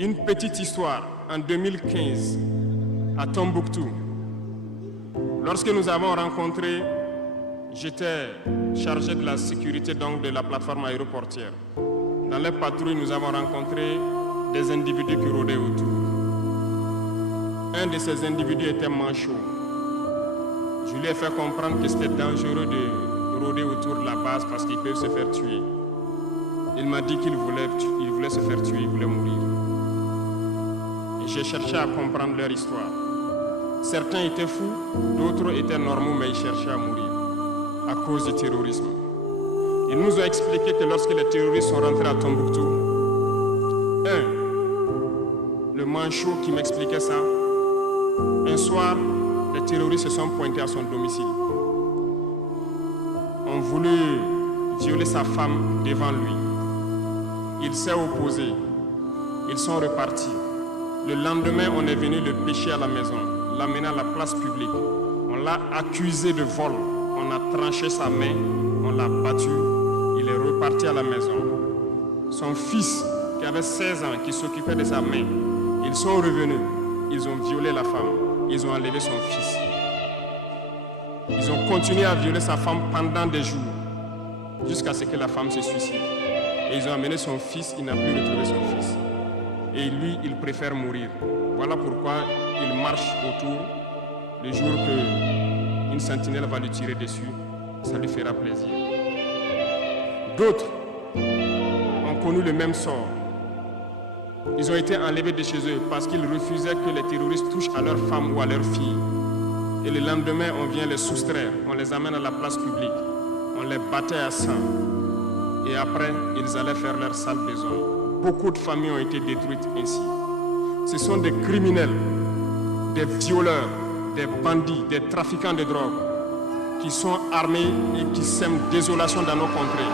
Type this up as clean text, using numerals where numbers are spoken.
Une petite histoire, en 2015, à Tombouctou. Lorsque nous avons rencontré, j'étais chargé de la sécurité donc de la plateforme aéroportière. Dans les patrouilles, nous avons rencontré des individus qui rôdaient autour. Un de ces individus était manchot. Je lui ai fait comprendre que c'était dangereux de rôder autour de la base parce qu'ils peuvent se faire tuer. Il m'a dit qu'il voulait se faire tuer, il voulait mourir. Et j'ai cherché à comprendre leur histoire. Certains étaient fous, d'autres étaient normaux, mais ils cherchaient à mourir à cause du terrorisme. Ils nous ont expliqué que lorsque les terroristes sont rentrés à Tombouctou, le manchot qui m'expliquait ça, un soir, les terroristes se sont pointés à son domicile. Ont voulu violer sa femme devant lui. Il s'est opposé. Ils sont repartis. Le lendemain, on est venu le pêcher à la maison, l'amener à la place publique. On l'a accusé de vol. On a tranché sa main, on l'a battu. Il est reparti à la maison. Son fils, qui avait 16 ans, qui s'occupait de sa main, ils sont revenus. Ils ont violé la femme. Ils ont enlevé son fils. Ils ont continué à violer sa femme pendant des jours, jusqu'à ce que la femme se suicide. Et ils ont amené son fils, il n'a plus retrouvé son fils. Et lui, il préfère mourir. Voilà pourquoi il marche autour le jour qu'une sentinelle va lui tirer dessus. Ça lui fera plaisir. D'autres ont connu le même sort. Ils ont été enlevés de chez eux parce qu'ils refusaient que les terroristes touchent à leurs femmes ou à leurs filles. Et le lendemain, on vient les soustraire, on les amène à la place publique, on les battait à sang. Et après, ils allaient faire leur sale besoin. Beaucoup de familles ont été détruites ainsi. Ce sont des criminels, des violeurs, des bandits, des trafiquants de drogue qui sont armés et qui sèment désolation dans nos contrées.